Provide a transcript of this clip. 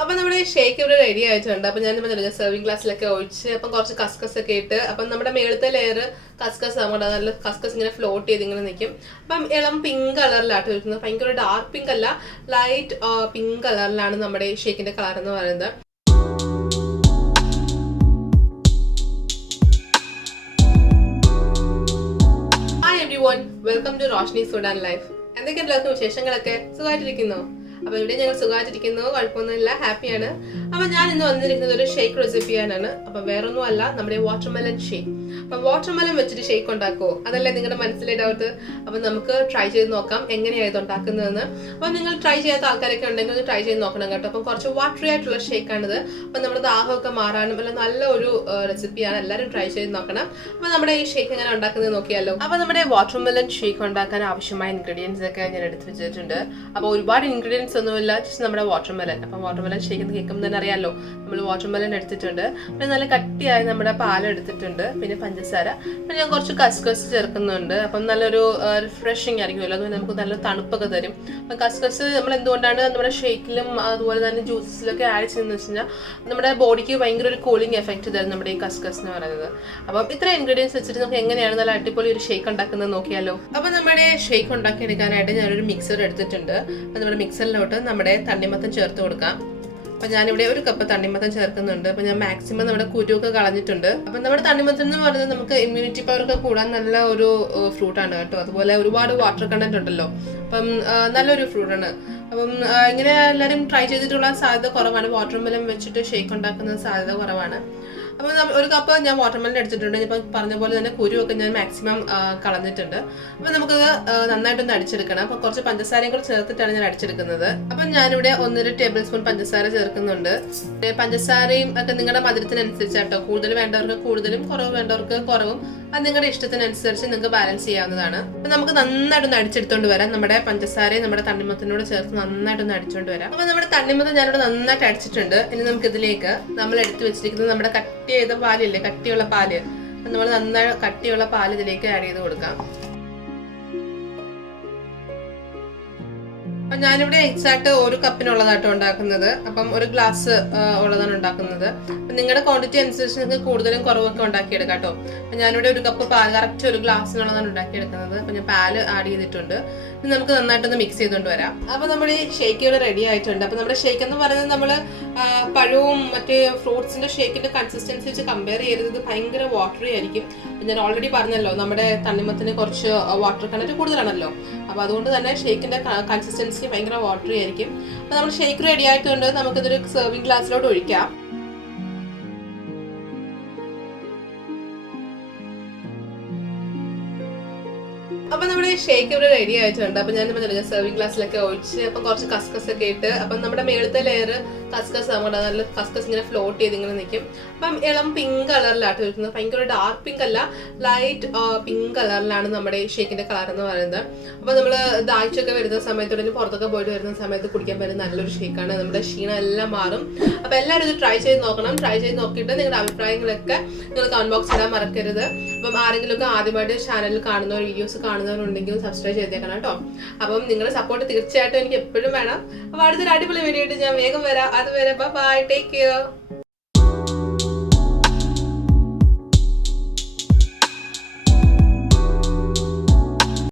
അപ്പം നമ്മുടെ ഷേക്ക് ഇവിടെ റെഡി ആയിട്ടുണ്ട്. അപ്പം ഞാൻ പറഞ്ഞില്ല സെർവിങ് ഗ്ലാസ്സിലൊക്കെ ഒഴിച്ച് അപ്പം കുറച്ച് കസ്കസ് ഒക്കെ ഇട്ട് അപ്പം നമ്മുടെ മേളത്തെ ലെയർ കസ്കസ് നമ്മുടെ നല്ല കസ്കസ് ഇങ്ങനെ ഫ്ലോട്ട് ചെയ്ത് ഇങ്ങനെ നിൽക്കും. അപ്പം ഇളം പിങ്ക് കളറിലാട്ട് വരുന്നത്. ഭയങ്കര ഡാർക്ക് പിങ്ക് അല്ല, ലൈറ്റ് പിങ്ക് കളറിലാണ് നമ്മുടെ ഷേക്കിന്റെ കളർ എന്ന് പറയുന്നത്. Hi everyone, welcome to Roshni food and life. എന്തൊക്കെ എല്ലാവർക്കും വിശേഷങ്ങളൊക്കെ? സുഖമായിട്ടിരിക്കുന്നു? അപ്പൊ ഇവിടെ ഞങ്ങൾ സുഖമായിട്ടിരിക്കുന്നു, കുഴപ്പമൊന്നുമില്ല, ഹാപ്പിയാണ്. അപ്പൊ ഞാൻ ഇന്ന് വന്നിരിക്കുന്നത് ഒരു ഷേക്ക് റെസിപ്പി ചെയ്യാനാണ്. അപ്പൊ വേറൊന്നും അല്ല, നമ്മുടെ വാട്ടർമെലൻ ഷേക്ക്. അപ്പൊ വാട്ടർമെലൻ വെച്ചിട്ട് ഷേക്ക് ഉണ്ടാക്കുമോ, അതല്ലേ നിങ്ങളുടെ മനസ്സിലെ ഡൗട്ട്. അപ്പൊ നമുക്ക് ട്രൈ ചെയ്ത് നോക്കാം എങ്ങനെയാണ് ഇത് ഉണ്ടാക്കുന്നതെന്ന്. അപ്പൊ നിങ്ങൾ ട്രൈ ചെയ്യാത്ത ആൾക്കാരൊക്കെ ഉണ്ടെങ്കിൽ ഒന്ന് ട്രൈ ചെയ്ത് നോക്കണം കേട്ടോ. അപ്പം കുറച്ച് വാട്ടറി ആയിട്ടുള്ള ഷേക്കാണിത്. അപ്പൊ നമ്മുടെ ദാഹമൊക്കെ മാറാനും അല്ല നല്ല ഒരു റെസിപ്പിയാണ്. എല്ലാവരും ട്രൈ ചെയ്ത് നോക്കണം. അപ്പൊ നമ്മുടെ ഈ ഷേക്ക് എങ്ങനെ ഉണ്ടാക്കുന്നത് നോക്കിയാലോ. അപ്പൊ നമ്മുടെ വാട്ടർമെലൻ ഷേക്ക് ഉണ്ടാക്കാൻ ആവശ്യമായ ഇൻഗ്രീഡിയൻസ് ഒക്കെ ഞാൻ എടുത്ത് വെച്ചിട്ടുണ്ട്. അപ്പൊ ഒരുപാട് ഇൻഗ്രീഡിയൻസ് ഒന്നുമില്ല, ജസ്റ്റ് നമ്മുടെ വാട്ടർമെലൻ. അപ്പം വാട്ടർമെലൻ ഷേക്ക് എന്ന് കേൾക്കുമ്പോൾ തന്നെ അറിയാമല്ലോ, നമ്മൾ വാട്ടർമെലൻ എടുത്തിട്ടുണ്ട്. പിന്നെ നല്ല കട്ടിയായി നമ്മുടെ പാൽ എടുത്തിട്ടുണ്ട്, പിന്നെ പഞ്ചസാര, പിന്നെ ഞാൻ കുറച്ച് കസ്കസ് ചേർക്കുന്നുണ്ട്. അപ്പം നല്ലൊരു റിഫ്രഷിങ് ആയിരിക്കുമല്ലോ, അതുപോലെ നമുക്ക് നല്ല തണുപ്പൊക്കെ തരും. അപ്പം കസ്കസ് നമ്മൾ എന്തുകൊണ്ടാണ് നമ്മുടെ ഷേക്കിലും അതുപോലെ തന്നെ ജ്യൂസിലൊക്കെ ആഡ് ചെയ്യുന്നത് വെച്ച് കഴിഞ്ഞാൽ നമ്മുടെ ബോഡിക്ക് ഭയങ്കര ഒരു കൂളിംഗ് എഫക്റ്റ് തരും നമ്മുടെ ഈ കസ്കസ് എന്ന് പറയുന്നത്. അപ്പം ഇത്ര ഇൻഗ്രീഡിയൻസ് വെച്ചിട്ട് നമുക്ക് എങ്ങനെയാണ് നല്ല അടിപൊളി ഒരു ഷേക്ക് ഉണ്ടാക്കുന്നത് നോക്കിയാലോ. അപ്പം നമ്മുടെ ഷേക്ക് ഉണ്ടാക്കി എടുക്കാനായിട്ട് ഞാനൊരു മിക്സർ എടുത്തിട്ടുണ്ട്. അപ്പം നമ്മുടെ മിക്സറിലോട്ട് നമ്മുടെ തണ്ണിമത്തൻ ചേർത്ത് കൊടുക്കാം. അപ്പൊ ഞാനിവിടെ ഒരു കപ്പ് തണ്ണിമത്തൻ ചേർക്കുന്നുണ്ട്. അപ്പൊ ഞാൻ മാക്സിമം നമ്മുടെ കുരുവൊക്കെ കളഞ്ഞിട്ടുണ്ട്. അപ്പൊ നമ്മുടെ തണ്ണിമത്തൻ എന്ന് പറയുന്നത് നമുക്ക് ഇമ്മ്യൂണിറ്റി പവർ ഒക്കെ കൂടാൻ നല്ല ഒരു ഫ്രൂട്ടാണ് കേട്ടോ. അതുപോലെ ഒരുപാട് വാട്ടർ കണ്ടന്റ് ഉണ്ടല്ലോ, അപ്പം നല്ലൊരു ഫ്രൂട്ടാണ്. അപ്പം ഇങ്ങനെ എല്ലാവരും ട്രൈ ചെയ്തിട്ടുള്ള സാധ്യത കുറവാണ്. വാട്ടർമെലൻ വെച്ചിട്ട് ഷേക്ക് ഉണ്ടാക്കുന്ന സാധ്യത കുറവാണ്. അപ്പം ഒരു കപ്പ് ഞാൻ വാട്ടർമെലൻ എടുത്തിട്ടുണ്ട്. ഇപ്പം പറഞ്ഞ പോലെ തന്നെ കുരുവൊക്കെ ഞാൻ മാക്സിമം കളഞ്ഞിട്ടുണ്ട്. അപ്പം നമുക്കത് നന്നായിട്ടൊന്ന് അടിച്ചെടുക്കണം. അപ്പം കുറച്ച് പഞ്ചസാരയും കൂടെ ചേർത്തിട്ടാണ് ഞാൻ അടിച്ചെടുക്കുന്നത്. അപ്പം ഞാനിവിടെ 1.5 ടേബിൾ സ്പൂൺ പഞ്ചസാര ചേർക്കുന്നുണ്ട്. പഞ്ചസാരയും ഒക്കെ നിങ്ങളുടെ മധുരത്തിനനുസരിച്ചാട്ടോ, കൂടുതൽ വേണ്ടവർക്ക് കൂടുതലും കുറവ് വേണ്ടവർക്ക് കുറവും, അത് നിങ്ങളുടെ ഇഷ്ടത്തിനനുസരിച്ച് നിങ്ങൾക്ക് ബാലൻസ് ചെയ്യാവുന്നതാണ്. അപ്പം നമുക്ക് നന്നായിട്ടൊന്ന് അടിച്ചെടുത്തോണ്ട് വരാം. നമ്മുടെ പഞ്ചസാരയും നമ്മുടെ തണ്ണിമത്തനോട് ചേർത്ത് നന്നായിട്ടൊന്ന് അടിച്ചോണ്ട് വരാം. അപ്പം നമ്മുടെ തണ്ണിമത്തൻ ഞാനിവിടെ നന്നായിട്ട് അടിച്ചിട്ടുണ്ട്. ഇനി നമുക്ക് ഇതിലേക്ക് നമ്മൾ എടുത്തു വെച്ചിരിക്കുന്നത് നമ്മുടെ കട്ട് ചെയ്ത പാലില്ലേ, കട്ടിയുള്ള പാല്, നമ്മൾ നന്നായി കട്ടിയുള്ള പാല് ഇതിലേക്ക് ആഡ് ചെയ്ത് കൊടുക്കാം. അപ്പം ഞാനിവിടെ എക്സാക്ട് 1 കപ്പിനുള്ളതാട്ടോ ഉണ്ടാക്കുന്നത്. അപ്പം 1 ഗ്ലാസ് ഉള്ളതാണ് ഉണ്ടാക്കുന്നത്. അപ്പം നിങ്ങളുടെ ക്വാണ്ടിറ്റി അനുസരിച്ച് നിങ്ങൾക്ക് കൂടുതലും കുറവൊക്കെ ഉണ്ടാക്കിയെടുക്കാം കേട്ടോ. അപ്പം ഞാനിവിടെ 1 കപ്പ് പാൽ, കറക്റ്റ് 1 ഗ്ലാസ്സിനുള്ളതാണ് ഉണ്ടാക്കിയെടുക്കുന്നത്. അപ്പം ഞാൻ പാല് ആഡ് ചെയ്തിട്ടുണ്ട്. ഇനി നമുക്ക് നന്നായിട്ടൊന്ന് മിക്സ് ചെയ്തുകൊണ്ട് വരാം. അപ്പം നമ്മുടെ ഈ ഷേക്ക് ഇവിടെ റെഡി ആയിട്ടുണ്ട്. അപ്പം നമ്മുടെ ഷേക്ക് എന്ന് പറയുന്നത് നമ്മൾ പഴവും മറ്റേ ഫ്രൂട്ട്സിന്റെ ഷേക്കിന്റെ കൺസിസ്റ്റൻസി വെച്ച് കമ്പയർ ചെയ്തത് ഭയങ്കര വാട്ടറി ആയിരിക്കും. ഞാൻ ഓൾറെഡി പറഞ്ഞല്ലോ, നമ്മുടെ തണ്ണിമത്തിന് കുറച്ച് വാട്ടർ കണ്ടന്റ് കൂടുതലാണല്ലോ. അപ്പൊ അതുകൊണ്ട് തന്നെ ഷേക്കിന്റെ കൺസിസ്റ്റൻസി ഭയങ്കര വാട്ടറി ആയിരിക്കും. അപ്പൊ നമ്മുടെ ഷേക്ക് റെഡി ആയിട്ടുണ്ട്. നമുക്കിതൊരു സെർവിങ് ഗ്ലാസ്സിലോട്ട് ഒഴിക്കാം. അപ്പം നമ്മുടെ ഷേക്ക് ഇവിടെ റെഡി ആയിട്ടുണ്ട്. അപ്പം ഞാൻ പറഞ്ഞില്ല സെർവിങ് ഗ്ലാസ്സിലൊക്കെ ഒഴിച്ച് അപ്പം കുറച്ച് കസ്കസ് ഒക്കെ ഇട്ട് അപ്പം നമ്മുടെ മേളത്തെ ലെയർ കസ്കസ് നമ്മുടെ നല്ല കസ്കസ് ഇങ്ങനെ ഫ്ലോട്ട് ചെയ്ത് ഇങ്ങനെ നിൽക്കും. അപ്പം ഇളം പിങ്ക് കളറിലാട്ട് വരുന്നത്. ഭയങ്കര ഡാർക്ക് പിങ്ക് അല്ല, ലൈറ്റ് പിങ്ക് കളറിലാണ് നമ്മുടെ ഷേക്കിന്റെ കളർ എന്ന് പറയുന്നത്. അപ്പം നമ്മൾ ദാഹിച്ചൊക്കെ വരുന്ന സമയത്തുണ്ടെങ്കിൽ പുറത്തൊക്കെ പോയിട്ട് വരുന്ന സമയത്ത് കുടിക്കാൻ പറ്റുന്ന നല്ലൊരു ഷേക്കാണ്. നമ്മുടെ ക്ഷീണം എല്ലാം മാറും. അപ്പം എല്ലാവരും ഇത് ട്രൈ ചെയ്ത് നോക്കണം. ട്രൈ ചെയ്ത് നോക്കിയിട്ട് നിങ്ങളുടെ അഭിപ്രായങ്ങളൊക്കെ നിങ്ങൾ കമന്റ് ബോക്സിൽ ഇടാൻ മറക്കരുത്. അപ്പം ആരെങ്കിലുമൊക്കെ ആദ്യമായിട്ട് ചാനലിൽ കാണുന്ന വീഡിയോസ് കാണുന്നവരുണ്ടെങ്കിൽ സബ്സ്ക്രൈബ് ചെയ്തേക്കണം കേട്ടോ. അപ്പം നിങ്ങളുടെ സപ്പോർട്ട് തീർച്ചയായിട്ടും എനിക്ക് എപ്പോഴും വേണം. അപ്പോൾ അടുത്തൊരു അടിപൊളി വീഡിയോ ആയിട്ട് ഞാൻ വേഗം വരാം. അതുവരെ ബൈ, ടേക്ക് കെയർ.